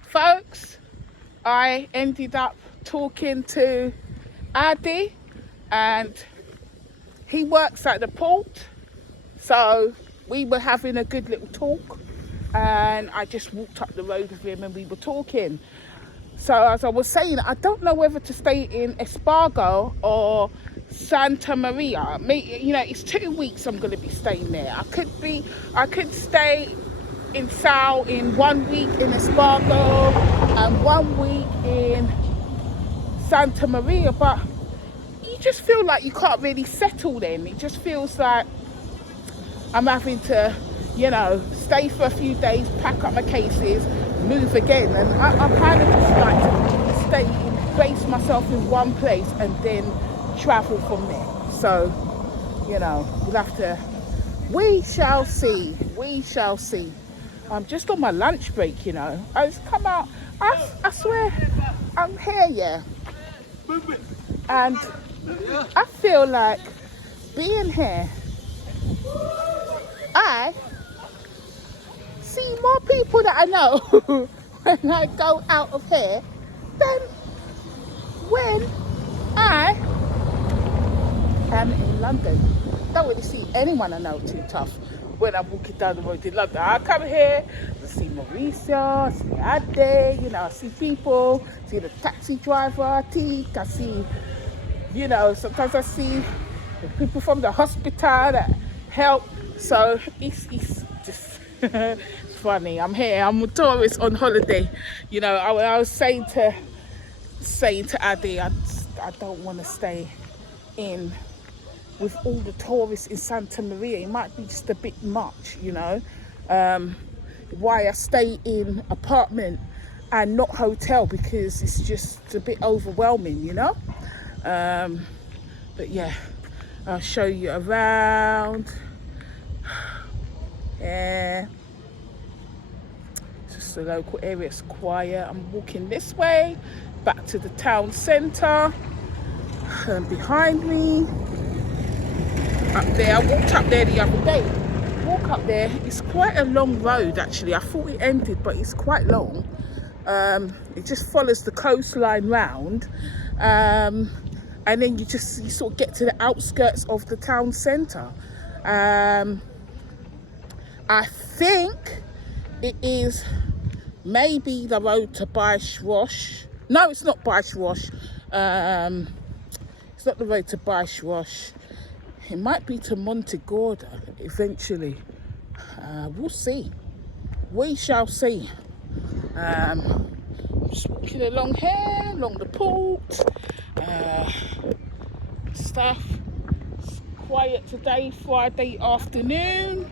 Folks, I ended up talking to Adi, and he works at the port, so we were having a good little talk, and I just walked up the road with him and we were talking. So as I was saying, I don't know whether to stay in Espargo or Santa Maria. It's 2 weeks I'm going to be staying there. I could stay in Sal in 1 week in Espargo and 1 week in Santa Maria, but you just feel like you can't really settle then. It just feels like I'm having to, stay for a few days, pack up my cases, move again. And I kind of just like to stay in, base myself in one place and then travel from there. So, we shall see. We shall see. I'm just on my lunch break, I just come out. I swear, I'm here, yeah. And I feel like being here, I see more people that I know when I go out of here than when I am in London. Don't really see anyone I know too tough when I'm walking down the road in London. I come here, I see Mauricio, I see Ade, I see people, see the taxi driver, Teak, I see, sometimes I see the people from the hospital that help. So it's just funny. I'm here, I'm a tourist on holiday. I was saying to Ade, I don't want to stay in with all the tourists in Santa Maria. It might be just a bit much, why I stay in apartment and not hotel, because it's just a bit overwhelming, but yeah, I'll show you around. Yeah, just the local area, it's quiet. I'm walking this way back to the town centre, and behind me up there, I walked up there the other day. Walk up there, it's quite a long road actually. I thought it ended, but it's quite long. It just follows the coastline round, and then you sort of get to the outskirts of the town centre. I think it is maybe the road to Baishwash. No, it's not Baishwash. It's not the road to Baishwash. It might be to Montegorda eventually. We'll see. We shall see. I'm just walking along here, along the port. Stuff. It's quiet today, Friday afternoon.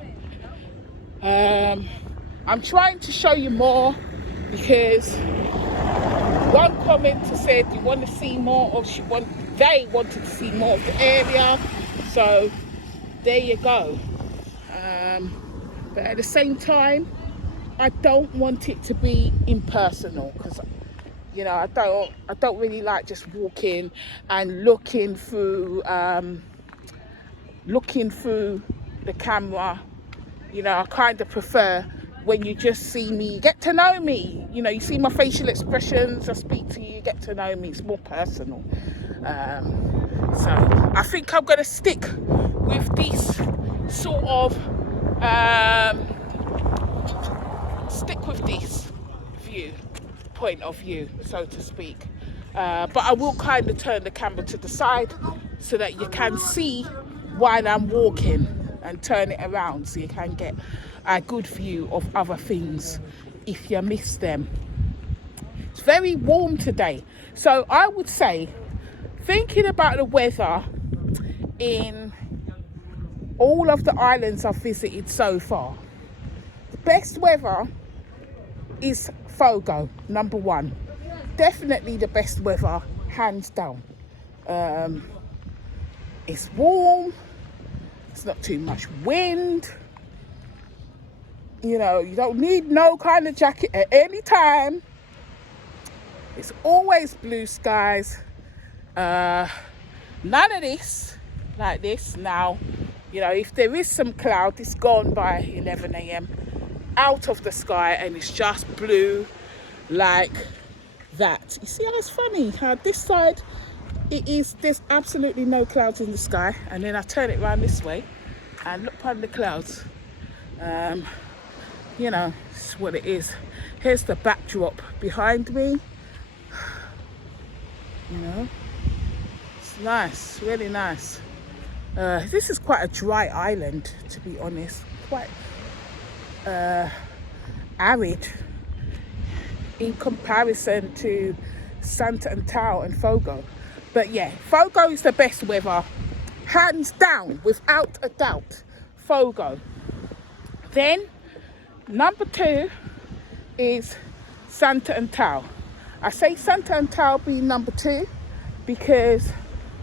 I'm trying to show you more because one commenter said you want to see more of, they wanted to see more of the area. So there you go. But at the same time, I don't want it to be impersonal, because I don't really like just walking and looking through the camera. I kind of prefer when you just see me, get to know me. You see my facial expressions, I speak to you, get to know me. It's more personal. So I think I'm going to stick with this sort of point of view, so to speak. But I will kind of turn the camera to the side so that you can see while I'm walking, and turn it around so you can get a good view of other things if you miss them. It's very warm today, so I would say, thinking about the weather in all of the islands I've visited so far, the best weather is Fogo, number one. Definitely the best weather, hands down. It's warm, it's not too much wind. You don't need no kind of jacket at any time. It's always blue skies. None of this like this now. If there is some cloud, it's gone by 11 a.m. out of the sky and it's just blue like that. You see how it's funny how this side there's absolutely no clouds in the sky, and then I turn it around this way and look upon the clouds. You know, it's what it is. Here's the backdrop behind me. You know, it's nice, really nice. This is quite a dry island, to be honest. Quite arid in comparison to Santa and Tao and Fogo. But yeah, Fogo is the best weather, hands down, without a doubt. Fogo. Then number 2 is Santa and Tao. I say Santa and Tao being number 2 because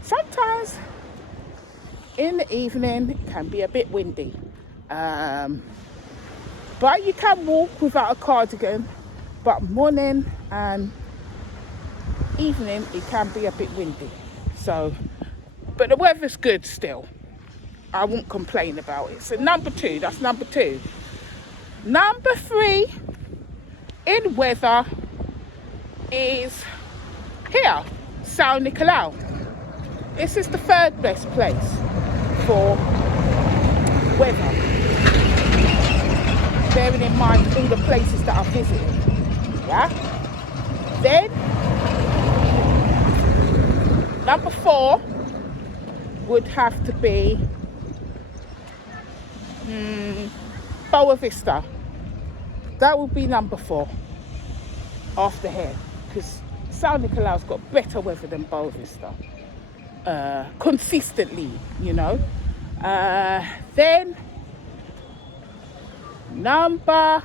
sometimes in the evening it can be a bit windy. But you can walk without a cardigan. But morning and evening it can be a bit windy. So, but the weather's good still. I won't complain about it. So number 2, that's number 2. Number 3 in weather is here, São Nicolau. This is the 3rd best place for weather, bearing in mind all the places that I've visited. Yeah. Then number 4 would have to be Boa Vista. That would be number 4 after here, because São Nicolau's got better weather than Boa Vista, consistently, you know. Then number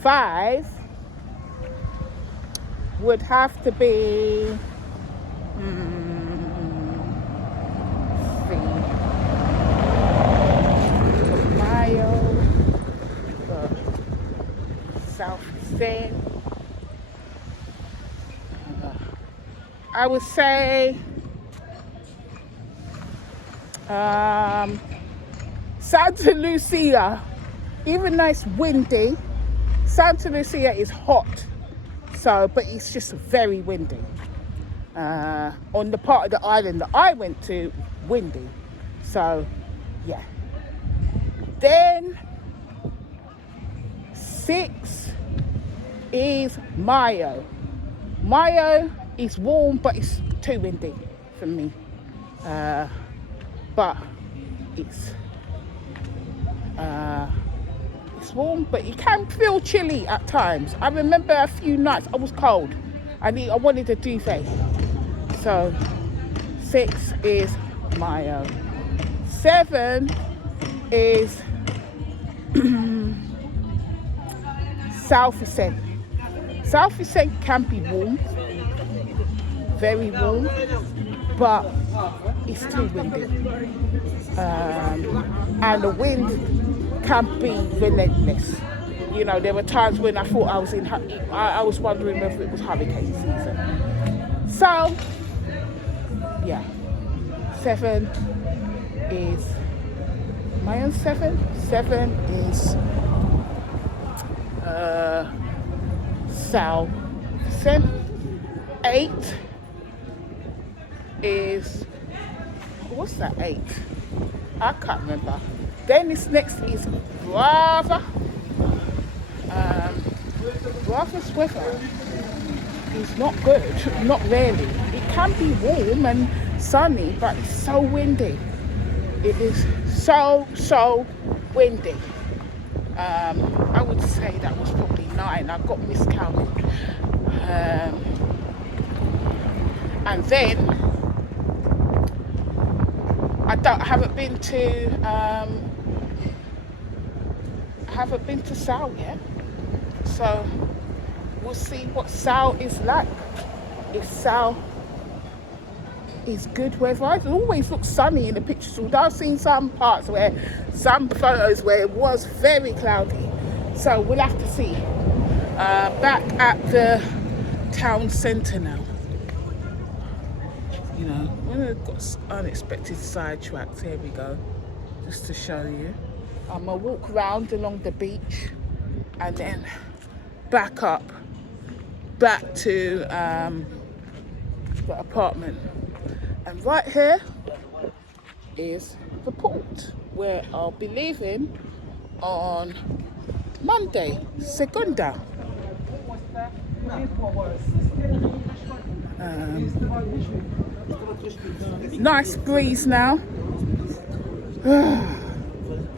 5 would have to be Mayo, South Zen. I would say Santa Lucia. Even though it's windy, Santa Lucia is hot. So, but it's just very windy. On the part of the island that I went to, windy. So, yeah. Then 6 is Mayo. Mayo is warm, but it's too windy for me. But it's warm, but it can feel chilly at times. I remember a few nights I was cold. I wanted a duvet. So 6 is Mayo. 7 is South Vicente. South Vicente can be warm, very warm, but it's too windy. And the wind can be relentless. You know, there were times when I thought I was wondering whether it was hurricane season. So, yeah, 7 is, am I on 7? 7 is South Vicente. 8 is, what's that 8? I can't remember. Then this next is Brava. Brava's weather is not good, not really. It can be warm and sunny, but it's so windy. It is so windy. I would say that was probably 9. I got miscounted. And then I haven't been to Sal yet, so we'll see what Sal is like. If Sal is good weather, it always looks sunny in the pictures. Although I've seen some photos where it was very cloudy, so we'll have to see. Back at the town centre now. You know, when I've got unexpected sidetracks, here we go, just to show you. I'm gonna walk round along the beach and then back up, back to the apartment. And right here is the port where I'll be leaving on Monday, Segunda. Nice breeze now.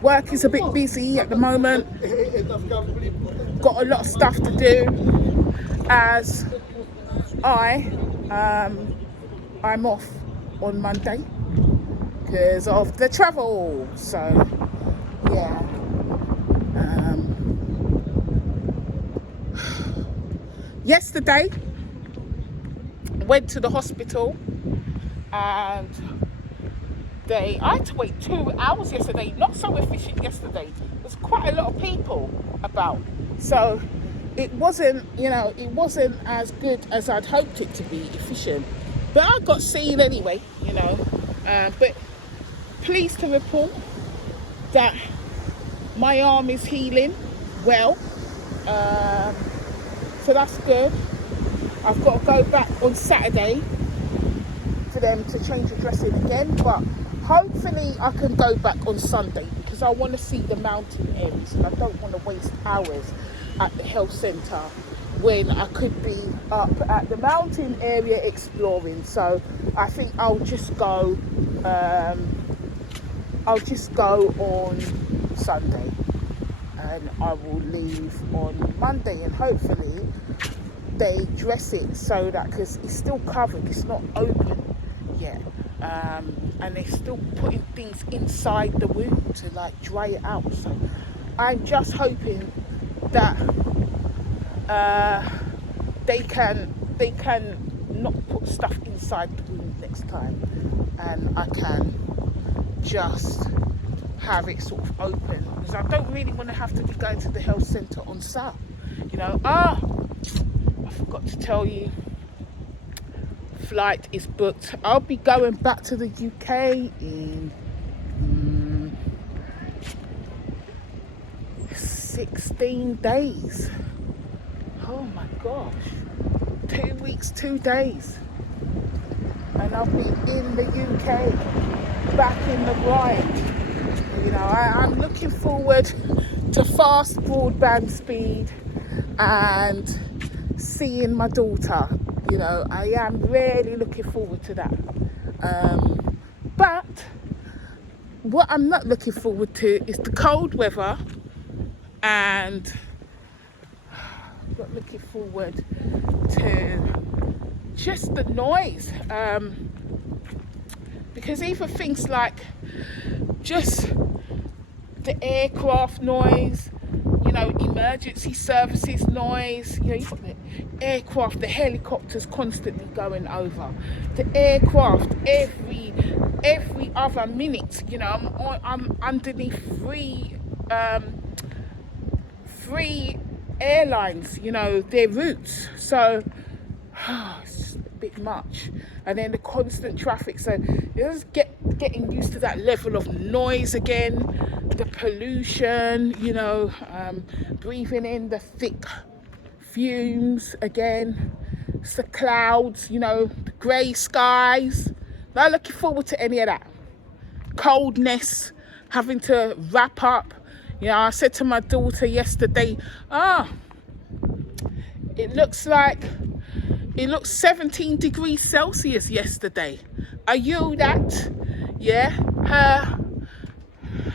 Work is a bit busy at the moment. Got a lot of stuff to do as I'm off on Monday because of the travel. So yeah. Yesterday went to the hospital and I had to wait 2 hours yesterday. Not so efficient yesterday. There's quite a lot of people about. So it wasn't, it wasn't as good as I'd hoped it to be efficient. But I got seen anyway, But pleased to report that my arm is healing well. So that's good. I've got to go back on Saturday for them to change the dressing again. But hopefully I can go back on Sunday because I want to see the mountain areas and I don't want to waste hours at the health centre when I could be up at the mountain area exploring. So I think I'll just go on Sunday and I will leave on Monday, and hopefully they dress it so that, because it's still covered, it's not open yet, and they're still putting things inside the wound to like dry it out. So I'm just hoping that they can not put stuff inside the wound next time, and I can just have it sort of open, because I don't really want to have to be going to the health centre on Sat. I forgot to tell you, flight is booked. I'll be going back to the UK in 16 days. Oh my gosh, 2 weeks, 2 days, and I'll be in the UK, back in the grind. I'm looking forward to fast broadband speed and seeing my daughter. I am really looking forward to that. But what I'm not looking forward to is the cold weather, and I'm not looking forward to just the noise. Because even things like just the aircraft noise, emergency services noise, you've got the aircraft, the helicopters constantly going over. The aircraft every other minute, I'm underneath three airlines, their routes. So it's just a bit much. And then the constant traffic. So you're just getting used to that level of noise again, the pollution, breathing in the thick fumes again. It's the clouds, the grey skies. Not looking forward to any of that. Coldness, having to wrap up. I said to my daughter yesterday, it looks 17 degrees Celsius yesterday. Are you that? Yeah.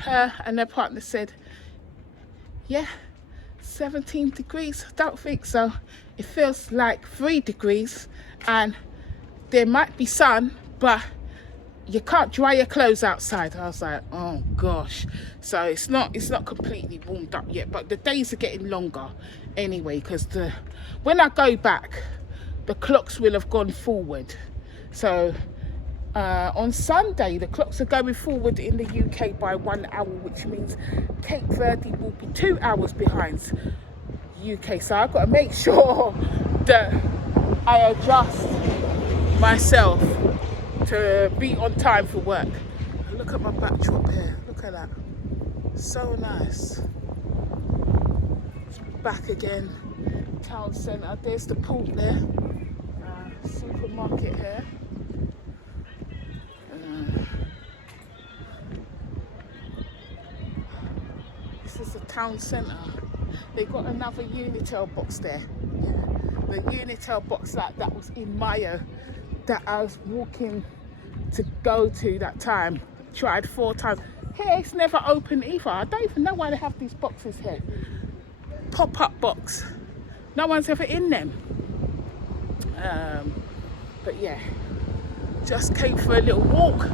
Her and her partner said, yeah, 17 degrees. I don't think so. It feels like 3 degrees and there might be sun, but you can't dry your clothes outside. I was like, oh gosh. So it's not completely warmed up yet, but the days are getting longer anyway, because when I go back, the clocks will have gone forward. So on Sunday, the clocks are going forward in the UK by 1 hour, which means Cape Verde will be 2 hours behind UK. So I've got to make sure that I adjust myself to be on time for work. Look at my backdrop here. Look at that. So nice. It's back again, town centre. There's the port there. Supermarket here. This is the town centre. They got another Unitel box there. Yeah. The Unitel box that was in Maya that I was walking to go to that time. Tried 4 times. Here it's never open either. I don't even know why they have these boxes here. Pop-up box. No one's ever in them. But yeah, just came for a little walk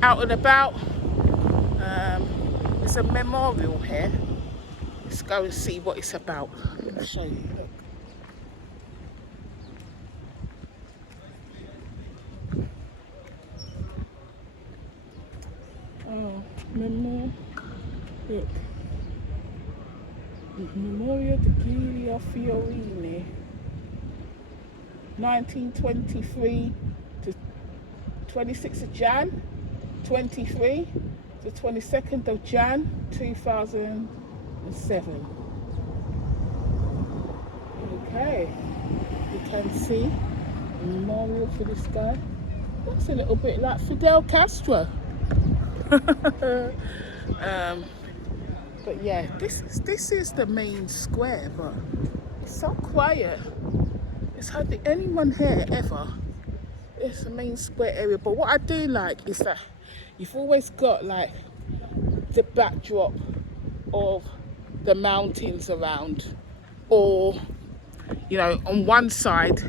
out and about. There's a memorial here. Let's go and see what it's about. Let me show you. Look. Oh, memorial. Look. Memoria di Giulia Fiorini. 1923 to 26th of Jan 23 to 22nd of Jan 2007. Okay, you can see a memorial for this guy. Looks a little bit like Fidel Castro. But yeah, this is the main square, but it's so quiet. There's hardly anyone here ever. It's the main square area. But what I do like is that you've always got like the backdrop of the mountains around, or you know, on one side,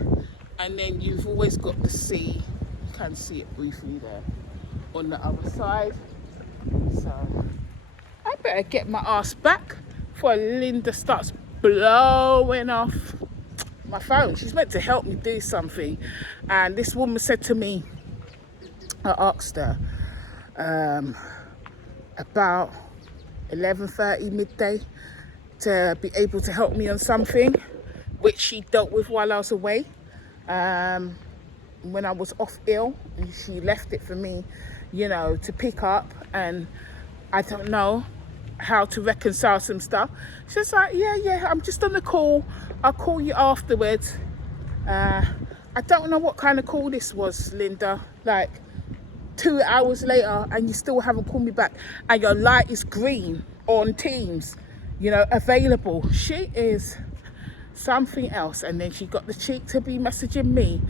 and then you've always got the sea. You can see it briefly there on the other side. So I better get my ass back before Linda starts blowing off my phone. She's meant to help me do something, and this woman said to me, I asked her about 11:30 midday to be able to help me on something which she dealt with while I was away, when I was off ill, and she left it for me, you know, to pick up, and I don't know how to reconcile some stuff. She's like, yeah, I'm just on the call, I'll call you afterwards. I don't know what kind of call this was, Linda. Like 2 hours later and you still haven't called me back, and your light is green on Teams, you know, available. She is something else. And then she got the cheek to be messaging me,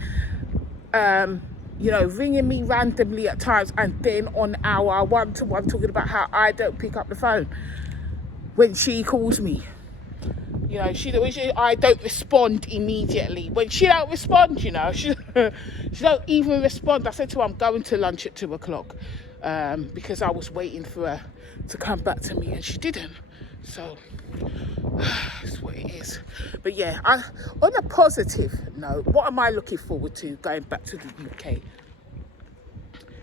you know, ringing me randomly at times, and then on our one-to-one talking about how I don't pick up the phone when she calls me. You know, I don't respond immediately. When she don't respond, you know, she don't even respond. I said to her, I'm going to lunch at 2 o'clock, because I was waiting for her to come back to me, and she didn't. So that's what it is. But yeah, on a positive note, what am I looking forward to going back to the UK?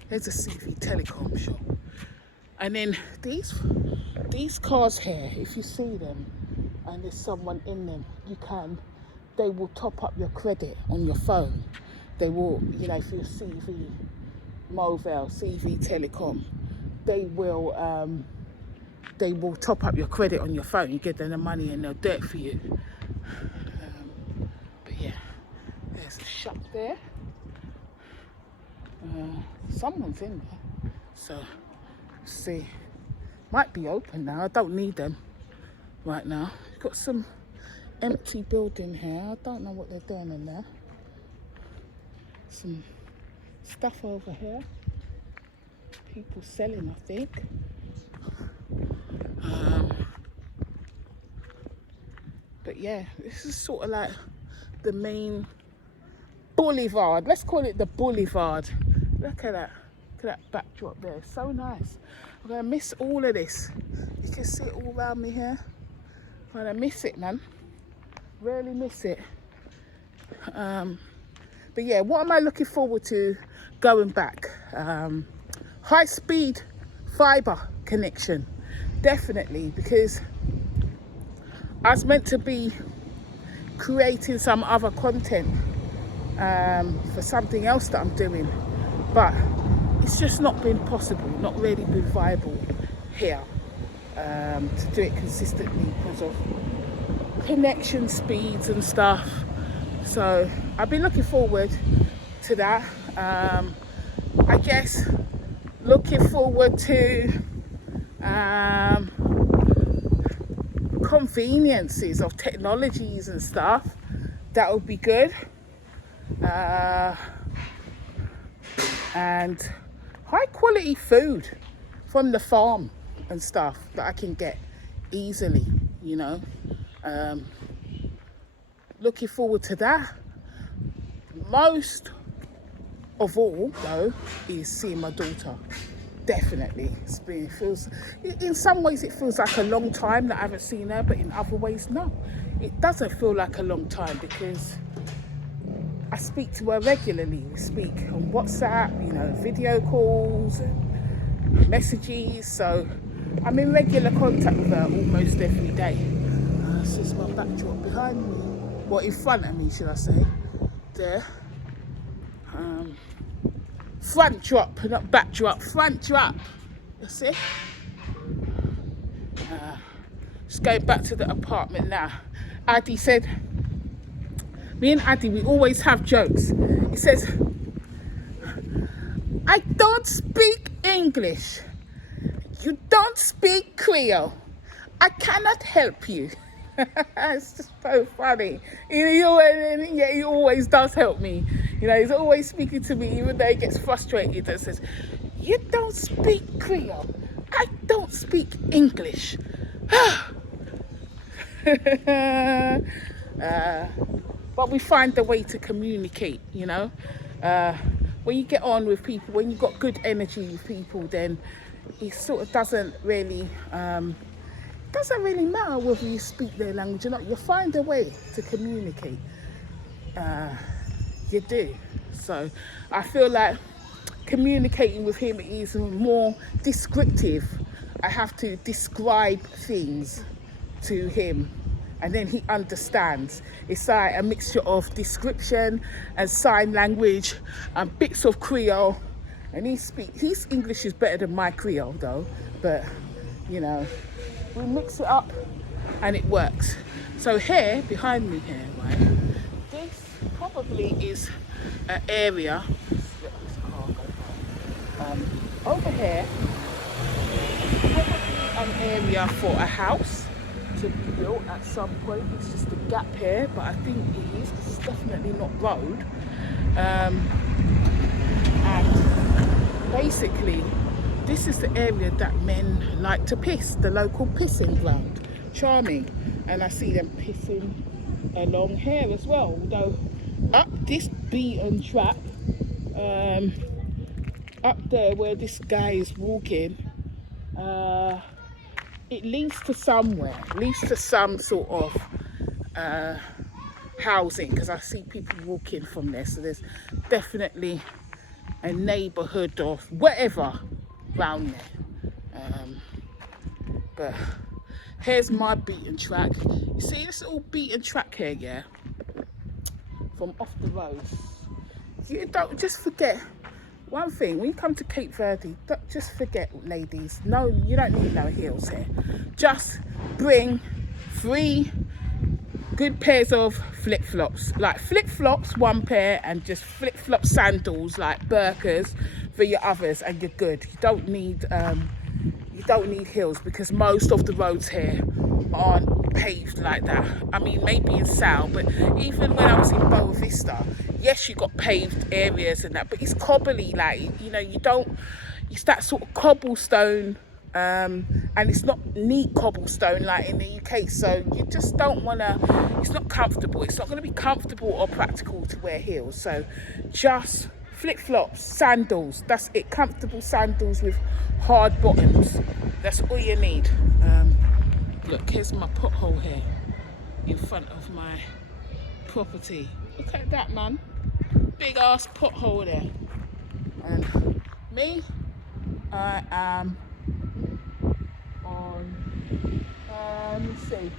There's a CV telecom shop, and then these cars here, if you see them and there's someone in them, they will top up your credit on your phone. They will, you know, if you're CV Movil, CV Telecom, they will top up your credit on your phone. You give them the money and they'll do it for you. But yeah, there's a shop there. Someone's in there, so see, might be open now. I don't need them right now. Got some empty building here. I don't know what they're doing in there. Some stuff over here, people selling, I think. But yeah, this is sort of like the main boulevard. Let's call it the boulevard. Look at that. Look at that backdrop there. So nice. I'm gonna miss all of this. You can see it all around me here. I'm gonna miss it, man. Really miss it. But yeah, what am I looking forward to going back? High speed fibre connection, definitely, because I was meant to be creating some other content for something else that I'm doing, but it's just not been possible, not really been viable here. to do it consistently because of connection speeds and stuff. So I've been looking forward to that. I guess looking forward to conveniences of technologies and stuff. That would be good. And high quality food from the farm and stuff that I can get easily, you know. Looking forward to that. Most of all, though, is seeing my daughter. Definitely. It feels, in some ways it feels like a long time that I haven't seen her, but in other ways, no. It doesn't feel like a long time because I speak to her regularly. We speak on WhatsApp, you know, video calls and messages. So I'm in regular contact with her almost every day. This is my backdrop behind me. Well, in front of me, should I say. There. Front drop, not backdrop, front drop. You see? Just going back to the apartment now. Addy said, me and Addy, we always have jokes. He says, I don't speak English. You don't speak Creole. I cannot help you. It's just so funny. You know, yeah, he always does help me. You know, he's always speaking to me, even though he gets frustrated and says, you don't speak Creole. I don't speak English. But we find a way to communicate, you know. When you get on with people, when you've got good energy with people, then it sort of doesn't really matter whether you speak their language or not. You find a way to communicate. You do. So I feel like communicating with him is more descriptive. I have to describe things to him and then he understands. It's like a mixture of description and sign language and bits of Creole. And his English is better than my Creole though, but you know, we mix it up and it works. So here, behind me here, right, this probably is an area, over here, probably an area for a house to be built at some point. It's just a gap here, but I think it is, because it's definitely not road. And basically, this is the area that men like to piss, the local pissing ground. Charming. And I see them pissing along here as well. Although up this beaten track, up there where this guy is walking, it leads to somewhere, leads to some sort of housing, because I see people walking from there. So there's definitely a neighbourhood or whatever round there. But here's my beaten track. You see this little beaten track here, yeah? From off the road. You don't, just forget one thing, when you come to Cape Verde, don't just forget, ladies, no, you don't need no heels here. Just bring 3 good pairs of flip-flops. Like flip-flops, 1 pair, and just flip-flop sandals, like Birkers, for your others, and you're good. You don't need heels, because most of the roads here aren't paved like that. I mean, maybe in Sal, but even when I was in Boa Vista, yes, you got paved areas and that, but it's cobbly, like, you know, it's that sort of cobblestone, and it's not neat cobblestone like in the UK, so you just don't want to, it's not comfortable. It's not going to be comfortable or practical to wear heels, so just flip-flops, sandals, that's it. Comfortable sandals with hard bottoms, that's all you need. Look, here's my pothole here in front of my property. Look at that, man, big ass pothole there. And me, I am on, let me see,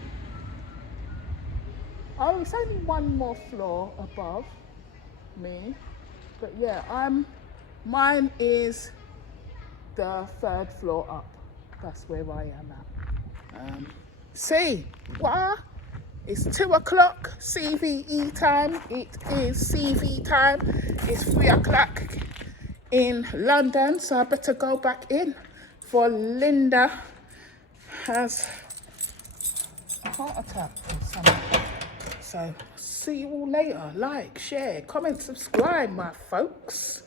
oh, it's only 1 more floor above me. But yeah, mine is the 3rd floor up. That's where I am at. See, what? It's 2 o'clock CVE time. It is CV time. It's 3 o'clock in London, so I better go back in for Linda has a heart attack or something. So see you all later. Like, share, comment, subscribe, my folks.